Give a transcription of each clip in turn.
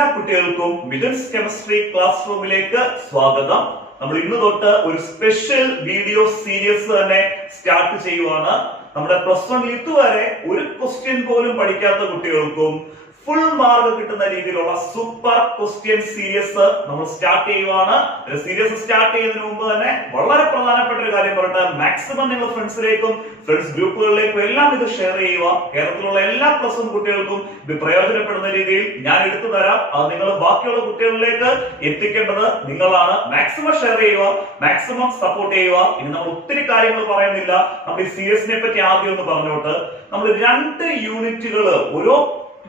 എല്ലാ കുട്ടികൾക്കും Mithun's chemistry class റൂമിലേക്ക് സ്വാഗതം. നമ്മൾ ഇന്ന് തൊട്ട് ഒരു സ്പെഷ്യൽ വീഡിയോ സീരീസ് തന്നെ സ്റ്റാർട്ട് ചെയ്യുവാണ്. നമ്മുടെ +1 ഇതുവരെ ഒരു ക്വസ്റ്റ്യൻ പോലും പഠിക്കാത്ത കുട്ടികൾക്കും ഫുൾ മാർക്ക് കിട്ടുന്ന രീതിയിലുള്ള സൂപ്പർ ക്വസ്റ്റ്യൻ സീരീസ് നമ്മൾ സ്റ്റാർട്ട് ചെയ്യുവാണ്. സീരീസ് സ്റ്റാർട്ട് ചെയ്യുന്നതിന് മുമ്പ് തന്നെ വളരെ പ്രധാനപ്പെട്ട ഒരു കാര്യം പറയട്ടെ, മാക്സിമം നിങ്ങൾ ഫ്രണ്ട്സിലേക്കും ഫ്രണ്ട്സ് ഗ്രൂപ്പുകളിലേക്കും എല്ലാം ഇത് ഷെയർ ചെയ്യുക. കേരളത്തിലുള്ള എല്ലാ +1 കുട്ടികൾക്കും ഇത് പ്രയോജനപ്പെടുന്ന രീതിയിൽ ഞാൻ എടുത്തു തരാം. അത് നിങ്ങൾ ബാക്കിയുള്ള കുട്ടികളിലേക്ക് എത്തിക്കേണ്ടത് നിങ്ങളാണ്. മാക്സിമം ഷെയർ ചെയ്യുക, മാക്സിമം സപ്പോർട്ട് ചെയ്യുക. ഇനി നമ്മൾ ഒത്തിരി കാര്യങ്ങൾ പറയുന്നില്ല. നമ്മൾ ഈ സീരീസിനെ പറ്റി ആദ്യം ഒന്ന് പറഞ്ഞോട്ട്, നമ്മൾ 2 യൂണിറ്റുകൾ ഓരോ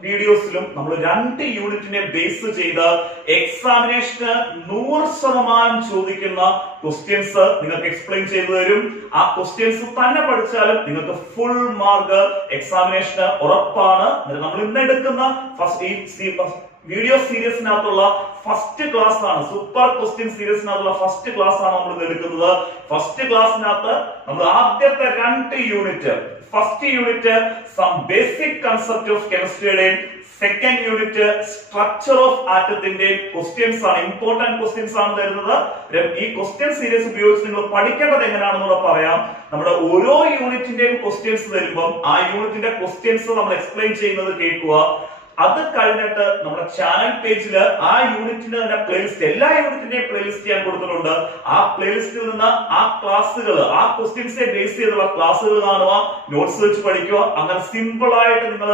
വീഡിയോസിലും നമ്മൾ 2 യൂണിറ്റിനെ ബേസ് ചെയ്ത് എക്സാമിനേഷന് 100% ചോദിക്കുന്ന ക്വസ്റ്റ്യൻസ് നിങ്ങൾക്ക് എക്സ്പ്ലെയിൻ ചെയ്തു തരും. ആ ക്വസ്റ്റ്യൻസ് തന്നെ പഠിച്ചാലും നിങ്ങൾക്ക് ഫുൾ മാർക്ക് എക്സാമിനേഷന് ഉറപ്പാണ്. നമ്മൾ ഇന്ന് എടുക്കുന്ന വീഡിയോ സീരീസിനകത്തുള്ള ഫസ്റ്റ് ക്ലാസ് ആണ്, സൂപ്പർ ക്വസ്റ്റ്യൻ സീരീസിനകത്തുള്ള ഫസ്റ്റ് ക്ലാസ് ആണ് നമ്മൾ ഇന്ന് എടുക്കുന്നത്. ഫസ്റ്റ് ക്ലാസ്സിനകത്ത് നമ്മൾ ആദ്യത്തെ 2 unit, first unit some basic concept of കെമിസ്ട്രിയുടെയും സെക്കൻഡ് യൂണിറ്റ് സ്ട്രക്ചർ ഓഫ് ആറ്റത്തിന്റെയും ക്വസ്റ്റ്യൻസ് ആണ്, ഇമ്പോർട്ടന്റ് ക്വസ്റ്റ്യൻസ് ആണ് തരുന്നത്. ഈ ക്വസ്റ്റ്യൻ സീരീസ് ഉപയോഗിച്ച് നിങ്ങൾ പഠിക്കേണ്ടത് എങ്ങനെയാണെന്ന് പറയാം. നമ്മുടെ ഓരോ യൂണിറ്റിന്റെയും ക്വസ്റ്റ്യൻസ് തരുമ്പോൾ ആ യൂണിറ്റിന്റെ ക്വസ്റ്റ്യൻസ് നമ്മൾ എക്സ്പ്ലെയിൻ ചെയ്യുന്നത് കേൾക്കുക. അത് കഴിഞ്ഞിട്ട് നമ്മുടെ ചാനൽ പേജിൽ ആ യൂണിറ്റിന്റെ തന്നെ പ്ലേലിസ്റ്റ്, എല്ലാ യൂണിറ്റിന്റെയും പ്ലേലിസ്റ്റ് ഞാൻ കൊടുത്തിട്ടുണ്ട്. ആ പ്ലേലിസ്റ്റിൽ നിന്ന് ആ ക്ലാസ്സുകൾ, ആ ക്വസ്റ്റ്യൻസിനെ ബേസ് ചെയ്തുള്ള ക്ലാസ്സുകൾ കാണുക, നോട്ട്സ് വെച്ച് പഠിക്കുക. അങ്ങനെ സിമ്പിൾ ആയിട്ട് നിങ്ങൾ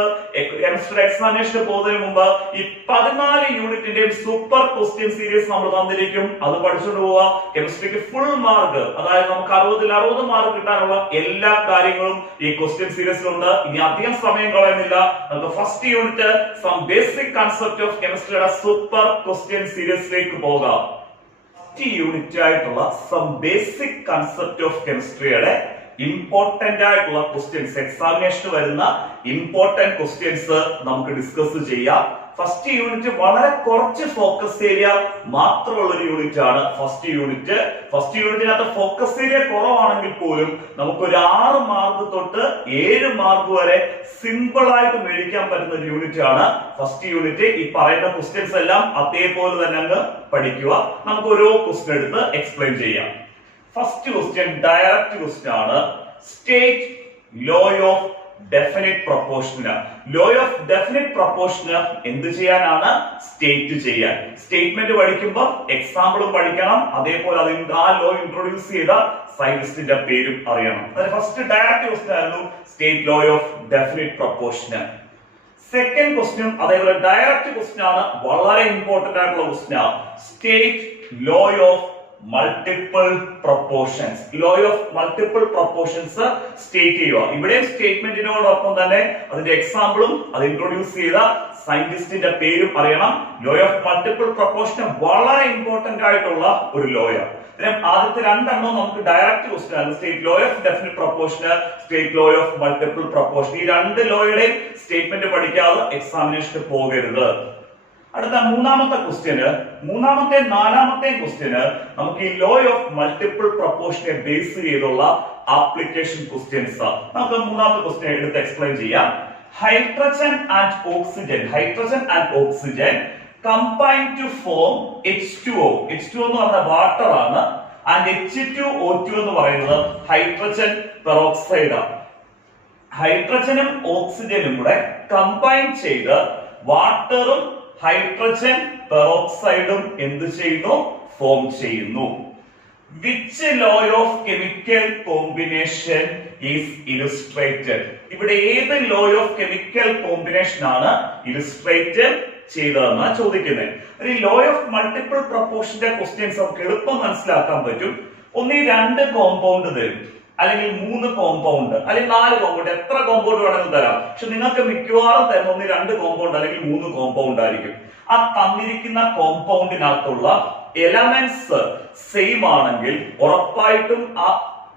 എക്സാമിനേഷന് പോകുന്നതിന് മുമ്പ് ഈ 14 യൂണിറ്റിന്റെയും സൂപ്പർ ക്വസ്റ്റ്യൻ സീരീസ് നമ്മൾ തന്നിരിക്കും. അത് പഠിച്ചുകൊണ്ട് പോവുക. കെമിസ്ട്രിക്ക് ഫുൾ മാർക്ക്, അതായത് നമുക്ക് 60 മാർക്ക് കിട്ടാനുള്ള എല്ലാ കാര്യങ്ങളും ഈ ക്വസ്റ്റ്യൻ സീരീസിലുണ്ട്. ഇനി അധികം സമയം കളയുന്നില്ല, നമുക്ക് first unit some basic concept of chemistry super question സീരീസിലേക്ക് പോകാം. ഫസ്റ്റ് യൂണിറ്റ് ആയിട്ടുള്ള some basic concept of chemistryയുടെ ഇമ്പോർട്ടന്റ് ആയിട്ടുള്ള ക്വസ്റ്റ്യൻസ്, എക്സാമിനേഷന് വരുന്ന ഇമ്പോർട്ടന്റ് ക്വസ്റ്റ്യൻസ് നമുക്ക് ഡിസ്കസ് ചെയ്യാം. ഫസ്റ്റ് യൂണിറ്റ് വളരെ കുറച്ച് ഫോക്കസ് ഏരിയ മാത്രമുള്ള ഒരു യൂണിറ്റ് ആണ് ഫസ്റ്റ് യൂണിറ്റ്. ഫസ്റ്റ് യൂണിറ്റിനകത്ത് ഫോക്കസ് ഏരിയ കുറവാണെങ്കിൽ പോലും നമുക്ക് ഒരു 6 മാർക്ക് തൊട്ട് 7 മാർക്ക് വരെ സിമ്പിൾ ആയിട്ട് മേടിക്കാൻ പറ്റുന്ന ഒരു യൂണിറ്റ് ആണ് ഫസ്റ്റ് യൂണിറ്റ്. ഈ പറയുന്ന ക്വസ്റ്റ്യൻസ് എല്ലാം അതേപോലെ തന്നെ അങ്ങ് പഠിക്കുക. നമുക്ക് ഓരോ ക്വസ്റ്റ്യൻ എടുത്ത് എക്സ്പ്ലെയിൻ ചെയ്യാം. ഫസ്റ്റ് ക്വസ്റ്റ്യൻ ഡയറക്റ്റ് ക്വസ്റ്റ്യൻ ആണ്. State law of definite proportion. Law of definite proportion എന്ത് ചെയ്യാനാണ്? സ്റ്റേറ്റ് ചെയ്യാൻ. സ്റ്റേറ്റ്മെന്റ് പഠിക്കുമ്പോൾ എക്സാമ്പിളും പഠിക്കണം, അതേപോലെ ആ ലോ ഇൻട്രൊഡ്യൂസ് ചെയ്ത സയന്റിസ്റ്റിന്റെ പേരും അറിയണം. അതായത് ഫസ്റ്റ് ഡയറക്റ്റ് ക്വസ്റ്റ്യൻ ആയിരുന്നു state law of definite proportion. Second question അതേപോലെ ഡയറക്റ്റ് ക്വസ്റ്റ്യൻ ആണ്, വളരെ ഇമ്പോർട്ടന്റ് ആയിട്ടുള്ള ക്വസ്റ്റ്യൻ ആണ്. State law of multiple proportions. Law of multiple proportions state ചെയ്യുക. ഇവിടെ സ്റ്റേറ്റ്മെന്റിനോടൊപ്പം തന്നെ അതിന്റെ എക്സാമ്പിളും അത് ഇൻട്രൊഡ്യൂസ് ചെയ്ത സയന്റിസ്റ്റിന്റെ പേരും അറിയണം. ലോ ഓഫ് മൾട്ടിപ്പിൾ പ്രൊപ്പോർഷൻ വളരെ ഇമ്പോർട്ടന്റ് ആയിട്ടുള്ള ഒരു ലോയാണ്. ആദ്യത്തെ 2 എണ്ണം നമുക്ക് ഡയറക്റ്റ് ക്വസ്റ്റ്യൻ ആണ്. State law of definite proportion, state law of multiple proportion. ഈ 2 ലോയുടെയും സ്റ്റേറ്റ്മെന്റ് പഠിക്കാതെ എക്സാമിനേഷന് പോകരുത്. അടുത്ത മൂന്നാമത്തെ ക്വസ്റ്റ്യന്, മൂന്നാമത്തെ 4ാമത്തെ ക്വസ്റ്റ്യന് നമുക്ക് ഈ ലോ ഓഫ് മൾട്ടിപ്പിൾ പ്രൊപ്പോർഷനെ ബേസ് ചെയ്തുള്ള ആപ്ലിക്കേഷൻ ക്വസ്റ്റ്യൻസ്. നമുക്ക് മൂന്നാമത്തെ ക്വസ്റ്റ്യൻ എടുത്ത് എക്സ്പ്ലെയിൻ ചെയ്യാം. Hydrogen and oxygen, hydrogen and oxygen combine to form H2O. H2O എന്ന് പറഞ്ഞ വാട്ടർ ആണ്. ആൻഡ് H2O2 എന്ന് പറയുന്നത് ഹൈഡ്രജൻ പെറോക്സൈഡ് ആണ്. ഹൈഡ്രജനും ഓക്സിജനും കൂടെ കമ്പൈൻ ചെയ്ത് വാട്ടറും ഹൈഡ്രജൻ പെറോക്സൈഡും എന്ത് ചെയ്യുന്നു? ഫോം ചെയ്യുന്നു. Which law of chemical combination is illustrated? ഇവിടെ ഏത് ലോ ഓഫ് കെമിക്കൽ കോമ്പിനേഷൻ ആണ് ഇലുസ്ട്രേറ്റഡ് ചെയ്തതെന്ന് ചോദിക്കുന്നത്. ഒരു ലോ ഓഫ് മൾട്ടിപ്പിൾ പ്രൊപ്പോർഷന്റെ ക്വസ്റ്റ്യൻസ് നമുക്ക് എളുപ്പം മനസ്സിലാക്കാൻ പറ്റും. ഒന്നീ 2 കോമ്പൗണ്ട് തരും, അല്ലെങ്കിൽ 3 കോമ്പൗണ്ട്, അല്ലെങ്കിൽ 4 കോമ്പൗണ്ട്, എത്ര കോമ്പൗണ്ട് വേണമെങ്കിലും തരാം. പക്ഷെ നിങ്ങൾക്ക് മിക്കവാറും തരുന്ന ഒന്നീ 2 കോമ്പൗണ്ട് അല്ലെങ്കിൽ 3 കോമ്പൗണ്ട് ആയിരിക്കും. ആ തന്നിരിക്കുന്ന കോമ്പൗണ്ടിനകത്തുള്ള എലമെന്റ്സ് സെയിം ആണെങ്കിൽ ഉറപ്പായിട്ടും ആ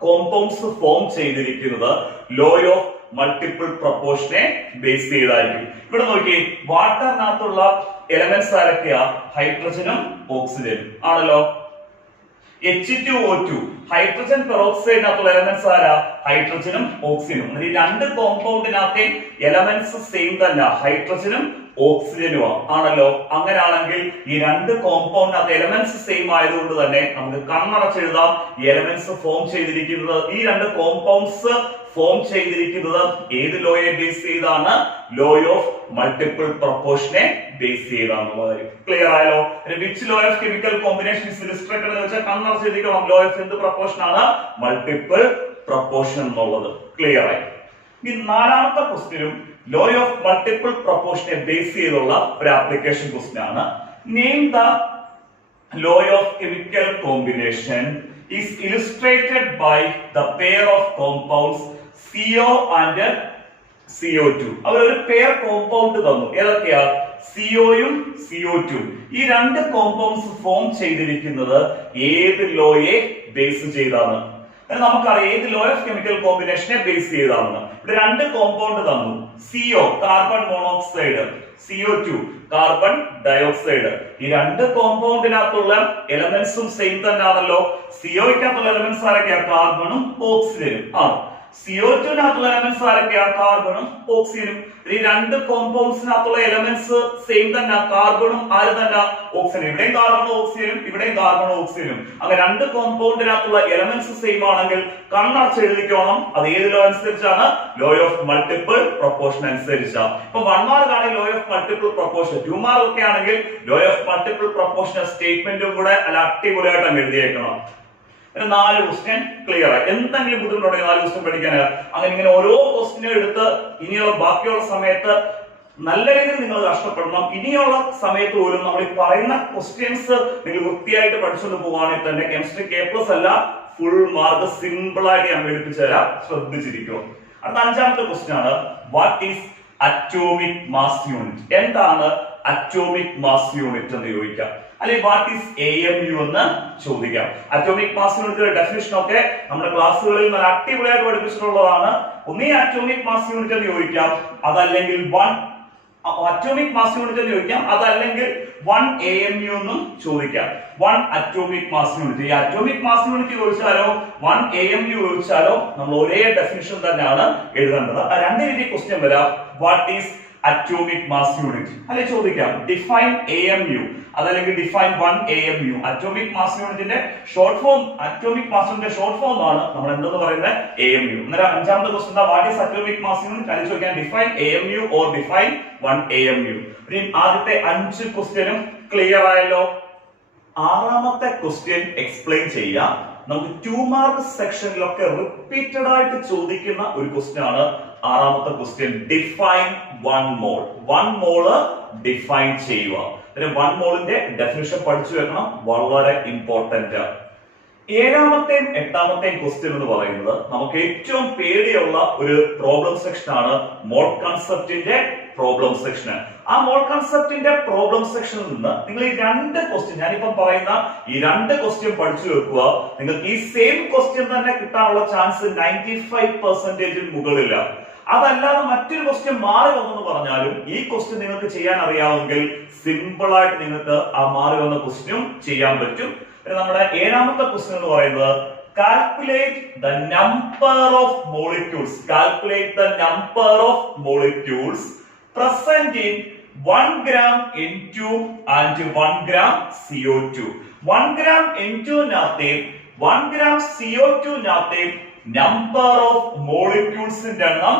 കോമ്പൗണ്ട്സ് ഫോം ചെയ്തിരിക്കുന്നത് ലോ ഓഫ് മൾട്ടിപ്പിൾ പ്രൊപ്പോർഷനെ ബേസ് ചെയ്തായിരിക്കും. ഇവിടെ നോക്കി, വാട്ടറിനകത്തുള്ള എലമെന്റ്സ് ആരൊക്കെയാ? ഹൈഡ്രജനും ഓക്സിജനും ആണല്ലോ. H2O2 ഹൈഡ്രജൻ പെറോക്സൈഡിനകത്തുള്ള എലമെന്റ്സ് ആരാ? ഹൈഡ്രജനും ഓക്സിജനും. ഈ രണ്ട് കോമ്പൗണ്ടിനകത്തെ എലമെന്റ്സ് സെയിം തന്നെ, ഹൈഡ്രജനും ഓക്സിജനും ആണല്ലോ. അങ്ങനെയാണെങ്കിൽ ഈ രണ്ട് കോമ്പൗണ്ടിനകത്ത് എലമെന്റ്സ് സെയിം ആയതുകൊണ്ട് തന്നെ നമുക്ക് കണ്ണടച്ചെഴുതാം ഈ എലമെന്റ്സ് ഫോം ചെയ്തിരിക്കുന്നത്, ഈ രണ്ട് കോമ്പൗണ്ട്സ് ഫോം ചെയ്തിരിക്കുന്നത് ഏത് ലോയെ ബേസ് ചെയ്താണ്? ലോ ഓഫ് മൾട്ടിപ്പിൾ പ്രൊപ്പോർഷനെ ബേസ് ചെയ്താണെന്നുള്ളത് ക്ലിയർ ആയല്ലോ. Which law of chemical combination is illustrated എന്ന് വെച്ചാൽ കണ്ണടച്ച് എഴുതിക്കണം. ലോ ഓഫ് എന്ത് പ്രൊപ്പോർഷൻ ആണ്? മൾട്ടിപ്പിൾ പ്രൊപ്പോർഷൻ എന്നുള്ളത് ക്ലിയർ ആയി. ഈ നാലാമത്തെ ക്വസ്റ്റ്യനും ലോ ഓഫ് മൾട്ടിപ്പിൾ പ്രൊപ്പോർഷനെ ബേസ് ചെയ്തുള്ള ഒരു ആപ്ലിക്കേഷൻ ക്വസ്റ്റ്യൻ ആണ്. Name the law of chemical combination is illustrated by the pair of compounds CO and CO2. അവരൊരു പെയർ കോമ്പൗണ്ട് തന്നു. ഏതൊക്കെയാ? CO യും CO2. ഈ രണ്ട് കോമ്പൗണ്ട്സ് ഫോം ചെയ്തിരിക്കുന്നത് ഏത് ലോയെ ബേസ് ചെയ്താണ്? നമുക്കറിയാം ഏത് ലോ ഓഫ് കെമിക്കൽ കോമ്പിനേഷനെ ബേസ് ചെയ്താണെന്ന്. ഇവിടെ രണ്ട് കോമ്പൗണ്ട് തന്നു. CO carbon monoxide, CO2 carbon dioxide. ഈ രണ്ട് കോമ്പൗണ്ടിനകത്തുള്ള എലമെന്റ്സും സെയിം തന്നെ ആണല്ലോ. COയ്ക്കകത്തുള്ള എലമെന്റ്സ് ആരൊക്കെയാ? കാർബണും ഓക്സിജനും ആണ്. CO2-നകത്തുള്ള എലമെന്റ്സ് ആരൊക്കെയാ? കാർബണും ഓക്സിജനും. ഈ രണ്ട് കോമ്പൗണ്ട്സിനകത്തുള്ള എലമെന്റ്സ് സെയിം തന്നെ, കാർബണും ആര് തന്നെ? ഓക്സിജനും. ഇവിടെയും കാർബണും ഓക്സിജനും, ഇവിടെയും കാർബണും ഓക്സിജനും. അങ്ങനെ രണ്ട് കോമ്പൗണ്ടിനകത്തുള്ള എലമെന്റ്സ് സെയിം ആണെങ്കിൽ കണ്ണടച്ച് എഴുതിക്കോണം അത് ഏത് ലോ അനുസരിച്ചാണ്? ലോ ഓഫ് മൾട്ടിപ്പിൾ പ്രൊപ്പോർഷൻ അനുസരിച്ചാണ്. ഇപ്പൊ 1 മാർക്ക് ആണ് law of multiple proportion, 2 mark ഒക്കെ ആണെങ്കിൽ ലോ ഓഫ് മൾട്ടിപ്പിൾ പ്രൊപ്പോർഷൻ സ്റ്റേറ്റ്മെന്റും കൂടെ അല്ല അടിപൊളിയായിട്ട് അങ്ങ് എഴുതിയേക്കണം. 4 ക്വസ്റ്റ്യൻ ക്ലിയർ ആയി. എന്തെങ്കിലും ബുദ്ധിമുട്ടുണ്ടെങ്കിൽ 4 ക്വസ്റ്റ്യൻ പഠിക്കാൻ അങ്ങനെ ഇങ്ങനെ ഓരോ ക്വസ്റ്റ്യനും എടുത്ത് ഇനിയുള്ള ബാക്കിയുള്ള സമയത്ത് നല്ല രീതിയിൽ നിങ്ങൾ കഷ്ടപ്പെടണം. ഇനിയുള്ള സമയത്ത് പോലും നമ്മൾ ഈ പറയുന്ന ക്വസ്റ്റ്യൻസ് നിങ്ങൾ വൃത്തിയായിട്ട് പഠിച്ചുകൊണ്ട് പോവുകയാണെങ്കിൽ തന്നെ കെമിസ്ട്രി A+ അല്ല ഫുൾ മാർക്ക് സിമ്പിൾ ആയിട്ട് ഞാൻ പഠിപ്പിച്ചു തരാം. ശ്രദ്ധിച്ചിരിക്കുക. അടുത്ത 5ാമത്തെ ക്വസ്റ്റ്യൻ ആണ് what is atomic mass unit? എന്താണ് അറ്റോമിക് മാസ് യൂണിറ്റ് എന്ന് ചോദിക്കാം, അല്ലെങ്കിൽ വാട്ട് ഈസ് AMU എന്ന് ചോദിക്കാം. അറ്റോമിക് മാസ് യൂണിറ്റ് ഡെഫിനിഷൻ ഒക്കെ നമ്മുടെ ക്ലാസ്സുകളിൽ നല്ല അടിപൊളിയായിട്ട് പഠിപ്പിച്ചിട്ടുള്ളതാണ്. ഒന്നീ അറ്റോമിക് മാസ് യൂണിറ്റ് എന്ന് ചോദിക്കാം, അതല്ലെങ്കിൽ അറ്റോമിക് മാസ് യൂണിറ്റ് എന്ന് ചോദിക്കാം, അതല്ലെങ്കിൽ 1 AMU എന്നും ചോദിക്കാം. 1 അറ്റോമിക് മാസ് യൂണിറ്റ്. ഈ അറ്റോമിക് മാസ് യൂണിറ്റ് ചോദിച്ചാലോ 1 AMU ചോദിച്ചാലോ നമ്മൾ ഒരേ ഡെഫിനിഷൻ തന്നെയാണ് എഴുതേണ്ടത്. ആ രണ്ട് രീതി ക്വസ്റ്റ്യൻ വരാം. What is atomic mass unit അല്ലെ ചോദിക്കാം. ഡിഫൈൻ AMU അതല്ലെങ്കിൽ ഡിഫൈൻ 1 AMU. അറ്റോമിക് മാസ് യൂണിറ്റിന്റെ ഷോർട്ട് ഫോം, അറ്റോമിക് മാസ് യൂണിറ്റിന്റെ ഷോർട്ട് ഫോം ആണ് നമ്മൾ എന്തെന്ന് പറയുന്നത്? AMU. അന്നേരം 5ാമത്തെ question what is atomic mass unit അല്ലെ ചോദിക്കാം. Define AMU or define 1 AMU. ഇനി ആദ്യത്തെ 5 ക്വസ്റ്റ്യനും ക്ലിയർ ആയല്ലോ. 6ാമത്തെ ക്വസ്റ്റ്യൻ എക്സ്പ്ലെയിൻ ചെയ്യാം. നമുക്ക് 2 മാർക്ക് സെക്ഷനിലൊക്കെ റിപ്പീറ്റഡ് ആയിട്ട് ചോദിക്കുന്ന ഒരു ക്വസ്റ്റ്യൻ ആണ് 6ാമത്തെ ക്വസ്റ്റ്യൻ. ഡിഫൈൻ 1 മോൾ. 1 മോള് ഡിഫൈൻ ചെയ്യുക. 1 മോളിന്റെ ഡെഫിനിഷൻ പഠിച്ചു വെക്കണം, വളരെ ഇമ്പോർട്ടന്റ്. 7ാമത്തെയും 8ാമത്തെയും ക്വസ്റ്റ്യൻ എന്ന് പറയുന്നത് നമുക്ക് ഏറ്റവും പേടിയുള്ള ഒരു പ്രോബ്ലം സെക്ഷൻ ആണ് മോൾ കൺസെപ്റ്റിന്റെ പ്രോബ്ലം സെക്ഷൻ. ആ മോൾ കൺസെപ്റ്റിന്റെ പ്രോബ്ലം സെക്ഷനിൽ നിന്ന് നിങ്ങൾ ഈ 2 ക്വസ്റ്റ്യൻ, ഞാനിപ്പം പറയുന്ന ഈ 2 ക്വസ്റ്റ്യൻ പഠിച്ചു വെക്കുക. നിങ്ങൾക്ക് ഈ സെയിം ക്വസ്റ്റ്യൻ തന്നെ കിട്ടാനുള്ള ചാൻസ് 95% മുകളില്ല. അതല്ലാതെ മറ്റൊരു ക്വസ്റ്റ്യൻ മാറി വന്നെന്ന് പറഞ്ഞാലും ഈ ക്വസ്റ്റ്യൻ നിങ്ങൾക്ക് ചെയ്യാൻ അറിയാമെങ്കിൽ സിമ്പിൾ ആയിട്ട് നിങ്ങൾക്ക് ആ മാറി വന്ന ക്വസ്റ്റ്യനും ചെയ്യാൻ പറ്റും. നമ്മുടെ 7ാമത്തെ ക്വസ്റ്റ്യൻ എന്ന് പറയുന്നത് calculate the number of molecules. Calculate the number of molecules present in 1 gram N2 and 1 gram CO2. 1 gram N2 നാത്തെ 1 gram CO2 നാത്തെ നമ്പർ ഓഫ് മോളിക്യൂൾസിന്റെ എണ്ണം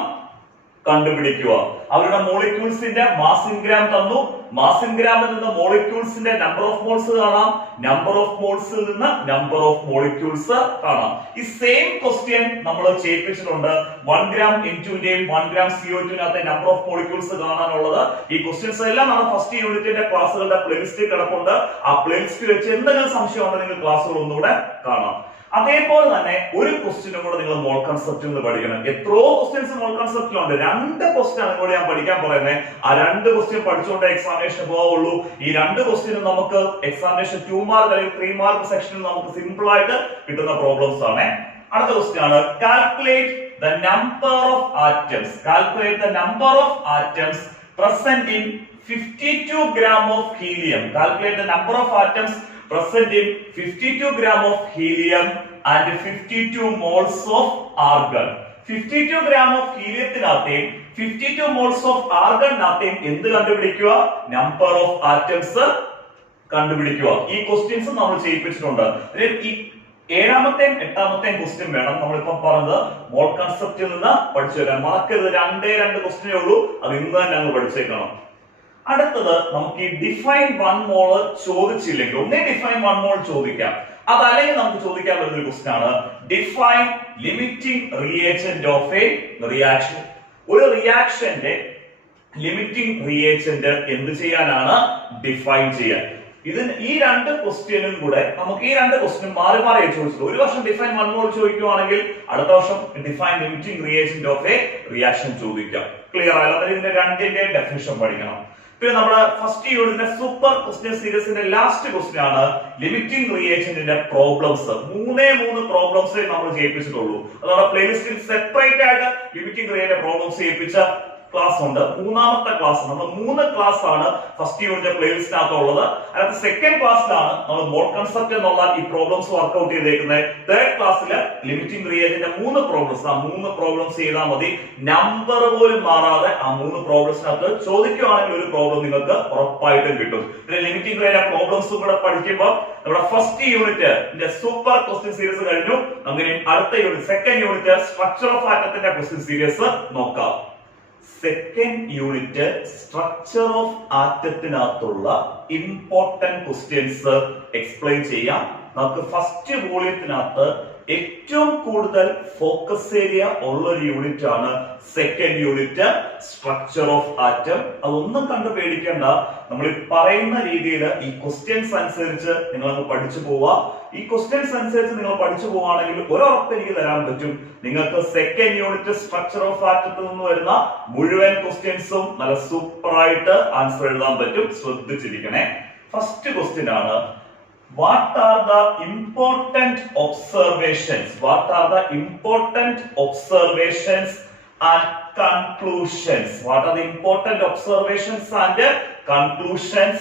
കണ്ടുപിടിക്കുക. അവരുടെ മോളിക്യൂൾസിന്റെ മാസ് ഇൻ ഗ്രാം തന്നു. മാസ് ഇൻ ഗ്രാമിൽ നിന്ന് മോളിക്യൂൾസിന്റെ നമ്പർ ഓഫ് മോൾസ് കാണാം, നമ്പർ ഓഫ് മോൾസിൽ നിന്ന് നമ്പർ ഓഫ് മോളിക്യൂൾസ് കാണാം. ഈ സെയിം ക്വസ്റ്റ്യൻ നമ്മൾ ചെയ്യിപ്പിച്ചിട്ടുണ്ട്. 1 gram N2ന്റെയും 1 gram CO2 number of molecules കാണാനുള്ളത്. ഈ ക്വസ്റ്റ്യൻസ് എല്ലാം നമ്മുടെ ഫസ്റ്റ് യൂണിറ്റിന്റെ ക്ലാസ്സുകളുടെ പ്ലേലിസ്റ്റിൽ കിടപ്പുണ്ട്. ആ പ്ലേലിസ്റ്റ് വെച്ച് എന്തെങ്കിലും സംശയം ഉണ്ടെങ്കിൽ നിങ്ങൾ ക്ലാസ്സുകൾ ഒന്നുകൂടെ കാണാം. അതേപോലെ തന്നെ ഒരു ക്വസ്റ്റ്യനും കൂടെ നിങ്ങൾ മോൾ കൺസെപ്റ്റിൽ നിന്ന് പഠിക്കണം. എത്രയോ ക്വസ്റ്റ്യൻസ് മോൾ കൺസെപ്റ്റിലുണ്ട്. 2 ക്വസ്റ്റ്യൻ ആണ് കൂടെ ഞാൻ പഠിക്കാൻ പറയുന്നത്. ആ 2 ക്വസ്റ്റ്യൻ പഠിച്ചുകൊണ്ട് എക്സാമിനേഷൻ പോവുള്ളൂ. ഈ 2 ക്വസ്റ്റ്യനും നമുക്ക് എക്സാമിനേഷൻ 2 മാർക്ക് അല്ലെങ്കിൽ 3 മാർക്ക് സെക്ഷനിൽ നമുക്ക് സിമ്പിൾ ആയിട്ട് കിട്ടുന്ന പ്രോബ്ലംസ് ആണ്. അടുത്ത ക്വസ്റ്റ്യൻ ആണ് calculate the number of atoms. Calculate the number of atoms present in 52 gram of helium. Calculate the number of atoms present in 52 gram of helium and 52 moles of argon. 52 gram of ഹീലിയത്തിനകത്തെയും 52 moles of argon-നകത്തെയും എന്ത് കണ്ടുപിടിക്കുക? Number of atoms കണ്ടുപിടിക്കുക. ഈ questions നമ്മൾ ചെയ്യിപ്പിച്ചിട്ടുണ്ട്. ഈ ഏഴാമത്തെയും എട്ടാമത്തെയും question വേണം നമ്മളിപ്പം പറഞ്ഞത് മോൾ കൺസെപ്റ്റിൽ നിന്ന് പഠിച്ചു വരാൻ. മറക്കരുത്, രണ്ട് ക്വസ്റ്റ്യനേ ഉള്ളൂ, അത് ഇന്ന് തന്നെ അങ്ങ് പഠിച്ചേക്കണം. അടുത്തത് നമുക്ക് ഈ ഡിഫൈൻ 1 മോൾ ചോദിച്ചില്ലെങ്കിൽ ഒന്നേ ഡിഫൈൻ 1 മോൾ ചോദിക്കാം, അതല്ലെങ്കിൽ നമുക്ക് ചോദിക്കാൻ പറ്റുന്ന ഒരു ക്വസ്റ്റ്യൻ ആണ് define limiting reagent of A reaction. ഒരു റിയാക്ഷന്റെ ലിമിറ്റിംഗ് റിയേജന്റ് എന്ത് ചെയ്യാനാണ്? ഡിഫൈൻ ചെയ്യാൻ. ഈ രണ്ട് ക്വസ്റ്റ്യനും കൂടെ നമുക്ക് ഈ രണ്ട് ക്വസ്റ്റ്യനും മാറി മാറി ചോദിച്ചത്. ഒരു വർഷം ഡിഫൈൻ 1 മോൾ ചോദിക്കുവാണെങ്കിൽ അടുത്ത വർഷം define limiting reagent of A reaction ചോദിക്കാം. ക്ലിയർ ആയല്ലോ? അതായത് ഇതിന്റെ രണ്ടിന്റെ ഡെഫിനിഷൻ പഠിക്കണം. പിന്നെ നമ്മുടെ ഫസ്റ്റ് യൂണിറ്റിന്റെ സൂപ്പർ ക്വസ്റ്റ്യൻ സീരീസിന്റെ ലാസ്റ്റ് ക്വസ്റ്റ്യൻ ആണ് ലിമിറ്റിംഗ് റിയേജന്റിന്റെ പ്രോബ്ലംസ്. മൂന്നേ പ്രോബ്ലംസേ നമ്മൾ ചെയ്യിപ്പിച്ചിട്ടുള്ളൂ. അതുകൊണ്ട് പ്ലേലിസ്റ്റിൽ സെപ്പറേറ്റ് ആയിട്ട് ലിമിറ്റിംഗ് റിയേജന്റ് പ്രോബ്ലംസ് ചെയ്യിപ്പിച്ച ക്ലാസ് ഉണ്ട്. മൂന്നാമത്തെ ക്ലാസ് നമ്മൾ 3 ക്ലാസ് ആണ് ഫസ്റ്റ് യൂണിറ്റ് പ്ലേലിസ്റ്റിനകത്ത് ഉള്ളത്. അതിനകത്ത് സെക്കൻഡ് ക്ലാസ്സിലാണ് നമ്മൾ മോൾ കൺസെപ്റ്റ് എന്നുള്ള ഈ പ്രോബ്ലംസ് വർക്ക്ഔട്ട് ചെയ്തേക്കുന്നത്. തേർഡ് ക്ലാസ്സിൽ ലിമിറ്റിംഗ് റിയേജന്റിന്റെ 3 പ്രോബ്ലംസ്, ആ 3 പ്രോബ്ലംസ് ചെയ്താൽ മതി. നമ്പർ പോലും മാറാതെ ആ 3 പ്രോബ്ലംസിനകത്ത് ചോദിക്കുകയാണെങ്കിൽ ഒരു പ്രോബ്ലം നിങ്ങൾക്ക് ഉറപ്പായിട്ടും കിട്ടും. പിന്നെ ലിമിറ്റിംഗ് റിയേജന്റ് പ്രോബ്ലംസും കൂടെ പഠിക്കുമ്പോൾ നമ്മുടെ first unit super question series കഴിഞ്ഞു. നമുക്ക് അടുത്ത unit second unit structure of ആറ്റത്തിന്റെ ക്വസ്റ്റ്യൻ സീരീസ് നോക്കാം. സെക്കൻഡ് യൂണിറ്റ് സ്ട്രക്ചർ ഓഫ് ആറ്റത്തിനകത്തുള്ള ഇമ്പോർട്ടന്റ് ക്വസ്റ്റ്യൻസ് എക്സ്പ്ലെയിൻ ചെയ്യാം. നമുക്ക് ഫസ്റ്റ് വോളിയത്തിനകത്ത് ഏറ്റവും കൂടുതൽ ഫോക്കസ് ഏരിയ ഉള്ള ഒരു യൂണിറ്റ് ആണ് second unit structure of atom. അതൊന്നും കണ്ടു പേടിക്കേണ്ട, നമ്മൾ പറയുന്ന രീതിയിൽ ഈ ക്വസ്റ്റ്യൻസ് അനുസരിച്ച് നിങ്ങൾ പഠിച്ചു പോവുക. ഈ ക്വസ്റ്റ്യൻസ് അനുസരിച്ച് നിങ്ങൾ പഠിച്ചു പോവുകയാണെങ്കിൽ ഒരുറപ്പ് എനിക്ക് തരാൻ പറ്റും, നിങ്ങൾക്ക് സെക്കൻഡ് യൂണിറ്റ് സ്ട്രക്ചർ ഓഫ് ആറ്റത്തിൽ നിന്ന് വരുന്ന മുഴുവൻ ക്വസ്റ്റ്യൻസും നല്ല സൂപ്പർ ആയിട്ട് ആൻസർ എഴുതാൻ പറ്റും. ശ്രദ്ധിച്ചിരിക്കണേ. ഫസ്റ്റ് ക്വസ്റ്റ്യൻ ആണ്, what are the important observations? What are the important observations and conclusions? What are the important observations and conclusions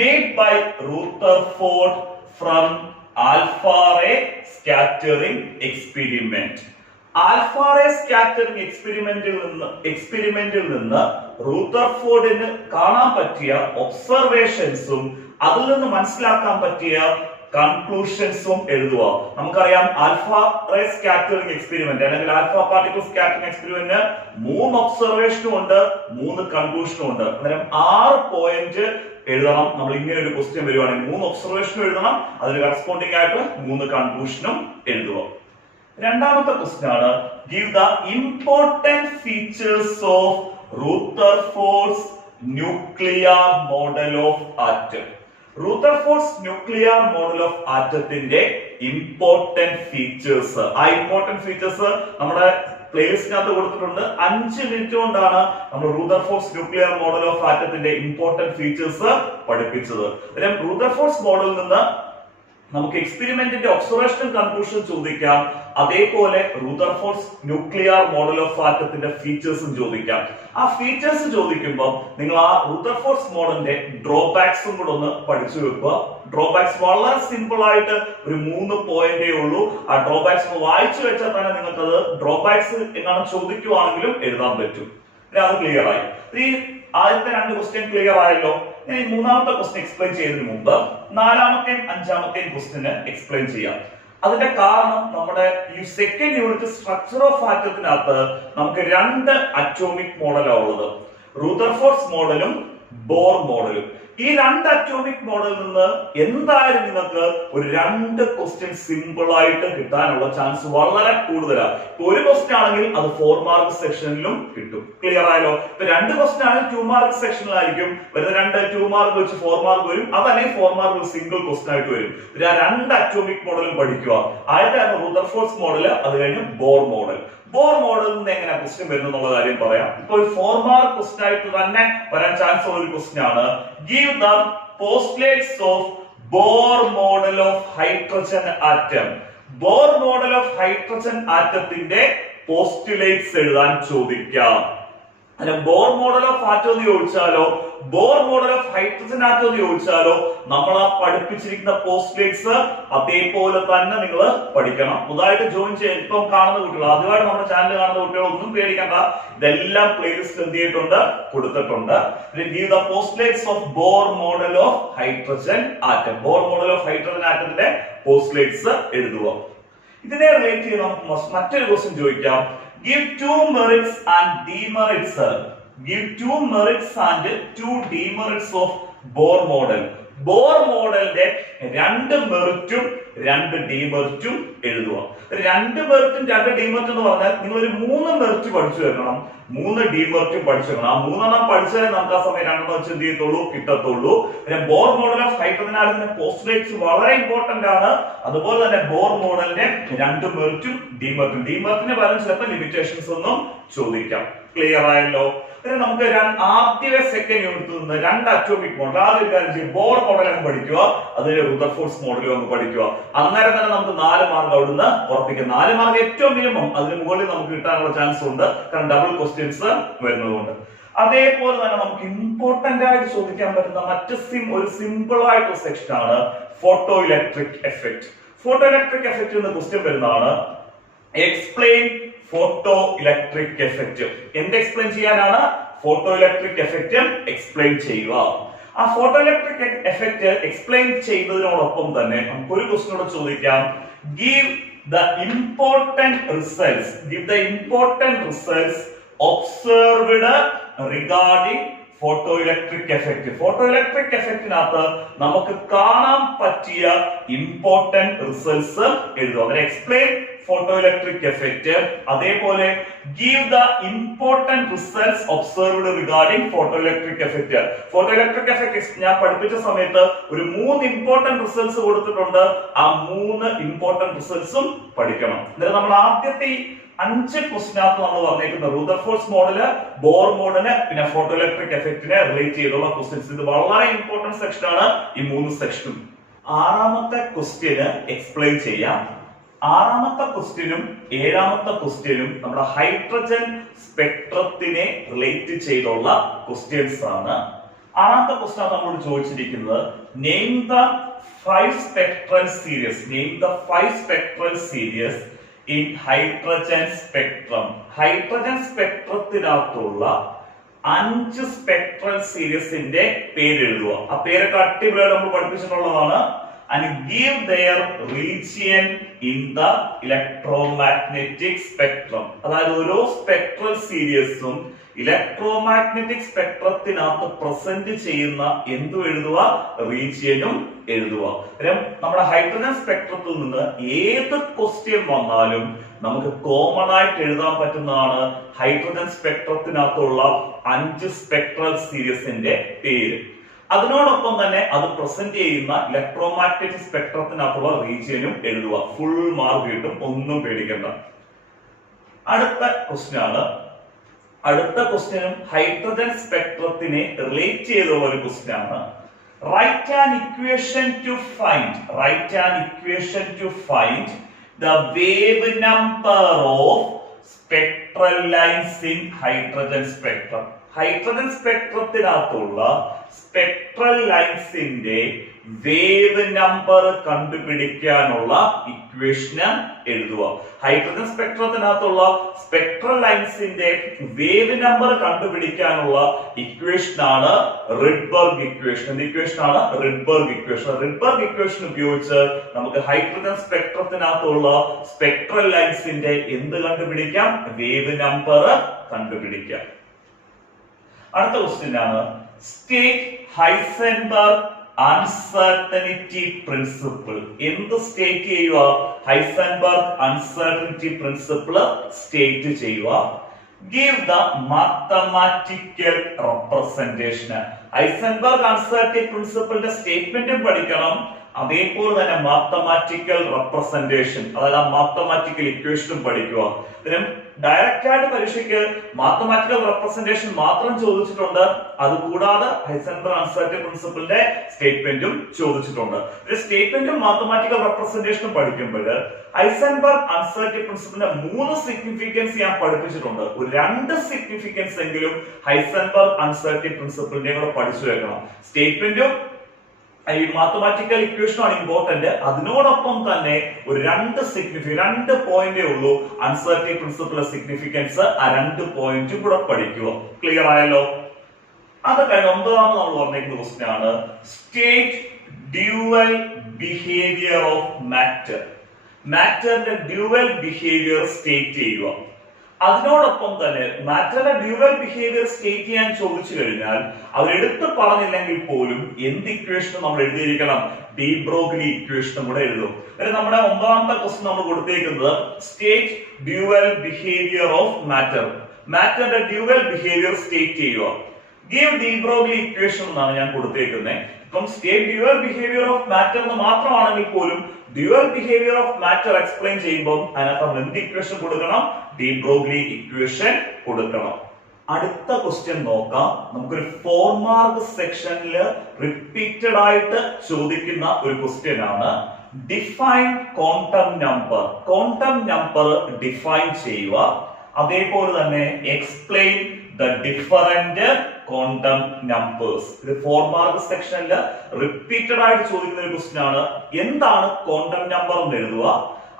made by Rutherford from alpha ray scattering experiment? Alpha ray scattering എക്സ്പെരിമെന്റിൽ നിന്ന് റൂതർഫോർഡിന് കാണാൻ പറ്റിയ ഒബ്സർവേഷൻസും അതിൽ നിന്ന് മനസ്സിലാക്കാൻ പറ്റിയ കൺക്ലൂഷൻസും എഴുതുക. നമുക്കറിയാം ആൽഫാ റേ സ്കാറ്ററിംഗ് എക്സ്പെരിമെന്റ് അല്ലെങ്കിൽ ആൽഫ പാർട്ടിക്കിൾ സ്കാറ്ററിംഗ് എക്സ്പെരിമെന്റിന് 3 ഒബ്സർവേഷനും ഉണ്ട്, 3 കൺക്ലൂഷനും ഉണ്ട്. അന്നേരം 6 പോയിന്റ് എഴുതണം. നമ്മൾ ഇങ്ങനെ ഒരു ക്വസ്റ്റ്യൻ വരുവാണെങ്കിൽ 3 ഒബ്സർവേഷനും എഴുതണം, അതിന് കറസ്പോണ്ടിങ് ആയിട്ട് 3 കൺക്ലൂഷനും എഴുതുക. രണ്ടാമത്തെ ക്വസ്റ്റ്യൻ ആണ്, give the important features of Rutherford's nuclear model of atom. Rutherford's nuclear model of atomത്തിന്റെ important features. ആ important features നമ്മുടെ പ്ലേലിസ്റ്റിനകത്ത് കൊടുത്തിട്ടുണ്ട്. 5 മിനിറ്റ് കൊണ്ടാണ് നമ്മൾ റൂതർഫോർഡ്സ് ന്യൂക്ലിയർ മോഡൽ ഓഫ് ആറ്റത്തിന്റെ ഇമ്പോർട്ടന്റ് ഫീച്ചേഴ്സ് പഠിപ്പിച്ചത്. റൂതർഫോർഡ്സ് മോഡലിൽ നിന്ന് നമുക്ക് എക്സ്പെരിമെന്റിന്റെ ഒബ്സർവേഷൻ കൺക്ലൂഷൻ ചോദിക്കാം. അതേപോലെ റൂതർഫോർഡ്സ് ന്യൂക്ലിയർ മോഡൽ ഓഫ് ആറ്റത്തിന്റെ ഫീച്ചേഴ്സും ചോദിക്കാം. ആ ഫീച്ചേഴ്സ് ചോദിക്കുമ്പോൾ നിങ്ങൾ ആ റൂതർഫോർഡ്സ് മോഡലിന്റെ ഡ്രോബാക്സും കൂടെ ഒന്ന് പഠിച്ചു വെക്കുക. ഡ്രോബാക്സ് വളരെ സിമ്പിൾ ആയിട്ട് ഒരു 3 പോയിന്റേ ഉള്ളൂ. ആ ഡ്രോബാക്സ് വായിച്ചു വെച്ചാൽ തന്നെ നിങ്ങൾക്ക് അത് ഡ്രോബാക്സ് എങ്ങനെ ചോദിക്കുവാണെങ്കിലും എഴുതാൻ പറ്റും. അത് ക്ലിയർ ആയി. ഈ ആദ്യത്തെ 2 ക്വസ്റ്റ്യൻ ക്ലിയർ ആയല്ലോ. ഇനി മൂന്നാമത്തെ ക്വസ്റ്റ്യൻ എക്സ്പ്ലെയിൻ ചെയ്യുന്നതിന് മുമ്പ് 4ാമത്തെയും 5ാമത്തെയും ക്വസ്റ്റ്യന് എക്സ്പ്ലെയിൻ ചെയ്യാം. അതിന്റെ കാരണം നമ്മുടെ ഈ സെക്കൻഡ് യൂണിറ്റ് സ്ട്രക്ചർ ഓഫ് ആറ്റത്തിനകത്ത് നമുക്ക് 2 അറ്റോമിക് മോഡലാണ് ഉള്ളത്, റൂതർഫോർഡ്സ് മോഡലും ബോർ മോഡലും. ഈ 2 അറ്റോമിക് മോഡലിൽ നിന്ന് എന്തായാലും നിങ്ങൾക്ക് ഒരു 2 ക്വസ്റ്റ്യൻ സിമ്പിൾ ആയിട്ട് കിട്ടാനുള്ള ചാൻസ് വളരെ കൂടുതലാണ്. ഒരു ക്വസ്റ്റ്യൻ ആണെങ്കിൽ അത് 4 മാർക്ക് സെക്ഷനിലും കിട്ടും. ക്ലിയർ ആയല്ലോ? ഇപ്പൊ 2 ക്വസ്റ്റ്യൻ ആണെങ്കിൽ 2 മാർക്ക് സെക്ഷനിലായിരിക്കും വരുന്ന. 2 മാർക്ക് വെച്ച് 4 മാർക്ക് വരും. അതല്ലെങ്കിൽ 4 മാർക്ക് സിംഗിൾ ക്വസ്റ്റ്യൻ ആയിട്ട് വരും. ആ 2 അറ്റോമിക് മോഡലും പഠിക്കുക. ആദ്യത്തെ റൂതർഫോർഡ്സ് മോഡൽ, അത് കഴിഞ്ഞ് ബോർ മോഡൽ. ബോർ മോഡലിൽ നിന്ന് എങ്ങനെ ക്വസ്റ്റ്യൻ വരുന്നു എന്നുള്ള കാര്യം പറയാം. ഇപ്പോൾ 4 മാർക്ക് ക്വസ്റ്റ്യൻ ആയിട്ട് തന്നെ വരാൻ ചാൻസ് ഉള്ള ഒരു ക്വസ്റ്റ്യൻ ആണ്, give the postulates of Bohr model of hydrogen atom. Bohr model of hydrogen ആറ്റത്തിന്റെ പോസ്റ്റുലേറ്റ്സ് എഴുതാൻ ചോദിക്കാം. ബോർ മോഡൽ ഓഫ് ആറ്റം എന്ന് ചോദിച്ചാലോ Bohr model of hydrogen atom എന്ന് ചോദിച്ചാലോ നമ്മൾ ആ പഠിപ്പിച്ചിരിക്കുന്ന പോസ്റ്റ്ലേറ്റ്സ് അതേപോലെ തന്നെ നിങ്ങൾ പഠിക്കണം. പുതുതായിട്ട് ജോയിൻ ചെയ്യാൻ ഇപ്പം കാണുന്ന കുട്ടികൾ, ആദ്യമായിട്ട് നമ്മുടെ ചാനൽ കാണുന്ന കുട്ടികൾ ഒന്നും പേടിക്കണ്ട, ഇതെല്ലാം പ്ലേലിസ്റ്റ് എന്ത് ചെയ്തിട്ടുണ്ട്, കൊടുത്തിട്ടുണ്ട്. Give the postulates of Bohr model of hydrogen atom. Bohr model of hydrogen ആറ്റത്തിന്റെ പോസ്റ്റ്ലേറ്റ്സ് എഴുതുക. ഇതിനെ റിലേറ്റ് ചെയ്ത് നമുക്ക് മറ്റൊരു ക്വസ്റ്റ്യൻ ചോദിക്കാം. Give two merits and demerits. Give two merits and two demerits of Bohr model. Bohr മോഡലിന്റെ രണ്ട് മെറിറ്റും രണ്ട് ഡിമെറിറ്റും എഴുതുക. രണ്ട് മെറിറ്റും രണ്ട് ഡിമെറിറ്റും എന്ന് പറഞ്ഞാൽ നിങ്ങൾ ഒരു 3 മെറിറ്റ് പഠിച്ചു വെക്കണം, 3 ഡിമെറിറ്റും പഠിച്ചു വെക്കണം. ആ 3 പഠിച്ചാലേ നമുക്ക് ആ സമയം 2 വെച്ച് എന്ത് ചെയ്യത്തുള്ളൂ, കിട്ടത്തുള്ളൂ. പിന്നെ ബോർ മോഡൽ ഓഫ് ഹൈഡ്രജൻ ആറ്റത്തിന്റെ പോസ്റ്റ്ലേറ്റ്സ് വളരെ ഇമ്പോർട്ടന്റ് ആണ്. അതുപോലെ തന്നെ ബോർ മോഡലിന്റെ രണ്ട് മെറിറ്റും ഡിമെറിറ്റും. ഡിമെറിറ്റിന് പകരം ചിലപ്പോൾ ലിമിറ്റേഷൻസ് ഒന്നും ചോദിക്കാം. ക്ലിയർ ആയല്ലോ? നമുക്ക് ആദ്യമേ സെക്കൻഡ് യൂണിറ്റിൽ നിന്ന് 2 അറ്റോമിക് മോഡൽ, ആദ്യം ബോർ മോഡൽ അങ്ങ് പഠിക്കുക, അതിന് റുദർഫോർഡ് മോഡലും അങ്ങ് പഠിക്കുക. അന്നേരം തന്നെ നമുക്ക് 4 മാർക്ക് അവിടുന്ന് ഉറപ്പിക്കാം. 4 മാർക്ക് ഏറ്റവും മിനിമം, അതിന് മുകളിൽ നമുക്ക് കിട്ടാനുള്ള ചാൻസ് ഉണ്ട്, കാരണം ഡബിൾ ക്വസ്റ്റ്യൻസ് വരുന്നതുകൊണ്ട്. അതേപോലെ തന്നെ നമുക്ക് ഇമ്പോർട്ടന്റ് ആയിട്ട് ചോദിക്കാൻ പറ്റുന്ന ഒരു സിമ്പിൾ ആയിട്ടുള്ള സെക്ഷൻ ആണ് photo electric effect. Photo electric effect എന്ന ക്വസ്റ്റ്യൻ വരുന്നതാണ്. Explain photo electric effect. എന്ത് എക്സ്പ്ലെയിൻ ചെയ്യാനാണ്? ഫോട്ടോ ഇലക്ട്രിക് എഫക്ട് എക്സ്പ്ലെയിൻ ചെയ്യുക. ആ ഫോട്ടോ ഇലക്ട്രിക് എഫക്ട് എക്സ്പ്ലെയിൻ ചെയ്യുന്നതിനോടൊപ്പം തന്നെ നമുക്ക് ഒരു ക്വസ്റ്റ്യൻ കൂടെ ചോദിക്കാം. Give the important results. Give the important results observed regarding photo electric effect. Photo electric എഫക്റ്റിനകത്ത് നമുക്ക് കാണാൻ പറ്റിയ ഇമ്പോർട്ടന്റ് റിസൾട്ട്സ് എഴുതുക. അങ്ങനെ എക്സ്പ്ലെയിൻ ഫോട്ടോ ഇലക്ട്രിക് എഫക്ട്. അതേപോലെ give the important results observed regarding photo electric effect. Photo electric effect ഞാൻ പഠിപ്പിച്ച സമയത്ത് ഒരു 3 ഇമ്പോർട്ടന്റ് റിസൾട്ട്സ് കൊടുത്തിട്ടുണ്ട്. ആ 3 ഇമ്പോർട്ടന്റ് റിസൾട്ട്സും പഠിക്കണം. എന്നിട്ട് നമ്മൾ ആദ്യത്തെ 5 ക്വസ്റ്റിനകത്ത് നമ്മൾ പറഞ്ഞേക്കുന്ന റുദർഫോർഡ് മോഡല്, ബോർ മോഡല്, പിന്നെ ഫോട്ടോ ഇലക്ട്രിക് എഫക്റ്റിനെ റിലേറ്റ് ചെയ്തുള്ള ക്വസ്റ്റ്യൻസ്. ഇത് വളരെ ഇമ്പോർട്ടന്റ് സെക്ഷൻ ആണ്, ഈ 3 സെക്ഷനും. 6ാമത്തെ ക്വസ്റ്റ്യന് എക്സ്പ്ലെയിൻ ചെയ്യാം. 6ാമത്തെ ക്വസ്റ്റ്യനും 7ാമത്തെ ക്വസ്റ്റ്യനും നമ്മുടെ ഹൈഡ്രജൻ സ്പെക്ട്രത്തിനെ റിലേറ്റ് ചെയ്തുള്ള ക്വസ്റ്റ്യൻസ് ആണ്. 6ാമത്തെ ക്വസ്റ്റ്യൻ നമ്മളോട് ചോദിച്ചിരിക്കുന്നത് name the 5 spectral series. Name the 5 spectral series in hydrogen spectrum. Hydrogen സ്പെക്ട്രത്തിനകത്തുള്ള 5 സ്പെക്ട്രൽ സീരീസിന്റെ പേര് എഴുതുക. ആ പേരൊക്കെ അടിപൊളിയായിട്ട് നമ്മൾ പഠിപ്പിച്ചിട്ടുള്ളതാണ്. And give their region in the electromagnetic spectrum. അതായത് ഓരോ സ്പെക്ട്രൽ സീരീസും ഇലക്ട്രോമാഗ്നറ്റിക് സ്പെക്ട്രത്തിനകത്ത് പ്രസന്റ് ചെയ്യുന്ന എന്തു എഴുതുക, റീജിയനും എഴുതുക. നമ്മുടെ ഹൈഡ്രജൻ സ്പെക്ട്രത്തിൽ നിന്ന് ഏത് ക്വസ്റ്റ്യൻ വന്നാലും നമുക്ക് കോമൺ ആയിട്ട് എഴുതാൻ പറ്റുന്നതാണ് ഹൈഡ്രജൻ സ്പെക്ട്രത്തിനകത്തുള്ള 5 സ്പെക്ട്രൽ സീരീസിന്റെ പേര്. അതിനോടൊപ്പം തന്നെ അത് പ്രസന്റ് ചെയ്യുന്ന ഇലക്ട്രോമാഗ്നറ്റിക് സ്പെക്ട്രത്തിനകത്തുള്ള റീജിയനും എഴുതുക. ഫുൾ മാർക്ക് കിട്ടും, ഒന്നും പേടിക്കണ്ട. അടുത്ത ക്വസ്റ്റ്യൻ ആണ്. അടുത്ത ക്വസ്റ്റ്യനും ഹൈഡ്രജൻ സ്പെക്ട്രത്തിനെ റിലേറ്റ് ചെയ്തുള്ള ഒരു ക്വസ്റ്റ്യൻ ആണ്. Write an equation to find. Write an equation to find the wave number of spectral lines in hydrogen spectrum. Hydrogen സ്പെക്ട്രത്തിനകത്തുള്ള സ്പെക്ട്രൽ ലൈൻസിന്റെ വേവ് നമ്പർ കണ്ടുപിടിക്കാനുള്ള ഇക്വേഷൻ എഴുതുക. ഹൈഡ്രജൻ സ്പെക്ട്രത്തിനകത്തുള്ള സ്പെക്ട്രൽ ലൈൻസിന്റെ വേവ് നമ്പർ കണ്ടുപിടിക്കാനുള്ള ഇക്വേഷൻ ആണ് റിഡ്ബർഗ് ഇക്വേഷൻ. എന്ത് equation ആണ്? Rydberg equation. റിഡ്ബർഗ് ഇക്വേഷൻ ഉപയോഗിച്ച് നമുക്ക് ഹൈഡ്രജൻ സ്പെക്ട്രത്തിനകത്തുള്ള സ്പെക്ട്രൽ ലൈൻസിന്റെ എന്ത് കണ്ടുപിടിക്കാം? വേവ് നമ്പർ കണ്ടുപിടിക്കാം. അടുത്ത ക്വസ്റ്റ്യൻ ആണ് സ്റ്റേറ്റ് ഹൈസൻബർഗ് അൺസർട്ടനിറ്റി പ്രിൻസിപ്പിൾ. എന്ത് സ്റ്റേറ്റ് ചെയ്യുക? ഹൈസൻബർഗ് അൺസർട്ടനിറ്റി പ്രിൻസിപ്പിൾ സ്റ്റേറ്റ് ചെയ്യുക. Give the mathematical representation. Heisenberg uncertainty പ്രിൻസിപ്പിളിന്റെ സ്റ്റേറ്റ്മെന്റും പഠിക്കണം, അതേപോലെ തന്നെ മാത്തമാറ്റിക്കൽ റെപ്രസെന്റേഷൻ, അതായത് ആ മാത്തമാറ്റിക്കൽ ഇക്വേഷനും പഠിക്കുക. ഡയറക്റ്റ് ആയിട്ട് പരീക്ഷയ്ക്ക് മാത്തമാറ്റിക്കൽ റെപ്രസെന്റേഷൻ മാത്രം ചോദിച്ചിട്ടുണ്ട്. അതുകൂടാതെ ഹൈസൻബർഗ് അൺസർട്ടനിറ്റി പ്രിൻസിപ്പിളിന്റെ സ്റ്റേറ്റ്മെന്റും ചോദിച്ചിട്ടുണ്ട്. ഒരു സ്റ്റേറ്റ്മെന്റും മാത്തമാറ്റിക്കൽ റെപ്രസെന്റേഷനും പഠിക്കുമ്പോൾ ഹൈസൻബർഗ് അൺസർട്ടനിറ്റി പ്രിൻസിപ്പിളിന്റെ 3 സിഗ്നിഫിക്കൻസ് ഞാൻ പഠിപ്പിച്ചിട്ടുണ്ട്. ഒരു 2 സിഗ്നിഫിക്കൻസ് എങ്കിലും ഹൈസൻബർഗ് അൺസർട്ടനിറ്റി പ്രിൻസിപ്പിളിന്റെ കൂടെ പഠിച്ചു വെക്കണം. സ്റ്റേറ്റ്മെന്റും ഈ മാത്തമാറ്റിക്കൽ ഇക്വേഷനാണ് ഇമ്പോർട്ടന്റ്. അതിനോടൊപ്പം തന്നെ ഒരു 2 പോയിന്റേ ഉള്ളൂ അൺസർട്ടനിറ്റി പ്രിൻസിപ്പിളിന്റെ സിഗ്നിഫിക്കൻസ്. ആ 2 പോയിന്റും കൂടെ പഠിക്കുക. ക്ലിയർ ആയല്ലോ? അത് കഴിഞ്ഞ് 9ാമത് നമ്മൾ പറഞ്ഞിരിക്കുന്ന ക്വസ്റ്റ്യൻ ആണ് state dual behaviour of matter. മാറ്ററിന്റെ ഡ്യുവൽ ബിഹേവിയർ സ്റ്റേറ്റ് ചെയ്യുക. അതിനോടൊപ്പം തന്നെ മാറ്ററിന്റെ ഡ്യുവൽ ബിഹേവിയർ സ്റ്റേറ്റ് ചെയ്യാൻ ചോദിച്ചു കഴിഞ്ഞാൽ അവരെടുത്ത് പറഞ്ഞില്ലെങ്കിൽ പോലും എന്ത് ഇക്വേഷനും നമ്മൾ എഴുതിയിരിക്കണം? ഡി ബ്രോഗ്ലി ഇക്വേഷനും കൂടെ എഴുതും. നമ്മുടെ 9ാമത്തെ ക്വസ്റ്റ്യൻ നമ്മൾ കൊടുത്തേക്കുന്നത് state dual behaviour of matter. മാറ്ററിന്റെ ഡ്യുവൽ ബിഹേവിയർ സ്റ്റേറ്റ് ചെയ്യുക. ഗീവ് ഡി ബ്രോഗ്ലി ഇക്വേഷൻ എന്നാണ് ഞാൻ കൊടുത്തേക്കുന്നത്. ഇപ്പം state dual behaviour of matter എന്ന് മാത്രമാണെങ്കിൽ പോലും dual behaviour of matter explain ചെയ്യുമ്പോൾ അതിനകത്ത് നമ്മൾ എന്ത് ഇക്വേഷൻ കൊടുക്കണം? ഡി ബ്രോഗ്ലി ഇക്വേഷൻ കൊടുക്കണം. അടുത്ത ക്വസ്റ്റ്യൻ നോക്കാം. നമുക്കൊരു 4 മാർക്ക് സെക്ഷനിൽ റിപ്പീറ്റഡ് ആയിട്ട് ചോദിക്കുന്ന ഒരു ക്വസ്റ്റ്യൻ ആണ് define quantum number. Quantum number define ചെയ്യുക. അതേപോലെ തന്നെ explain the different quantum numbers. ഇത് 4 മാർക്ക് സെക്ഷനിൽ റിപ്പീറ്റഡ് ആയിട്ട് ചോദിക്കുന്ന ഒരു ക്വസ്റ്റ്യൻ ആണ്. എന്താണ് ക്വാണ്ടം നമ്പർ എന്ന് എഴുതുക.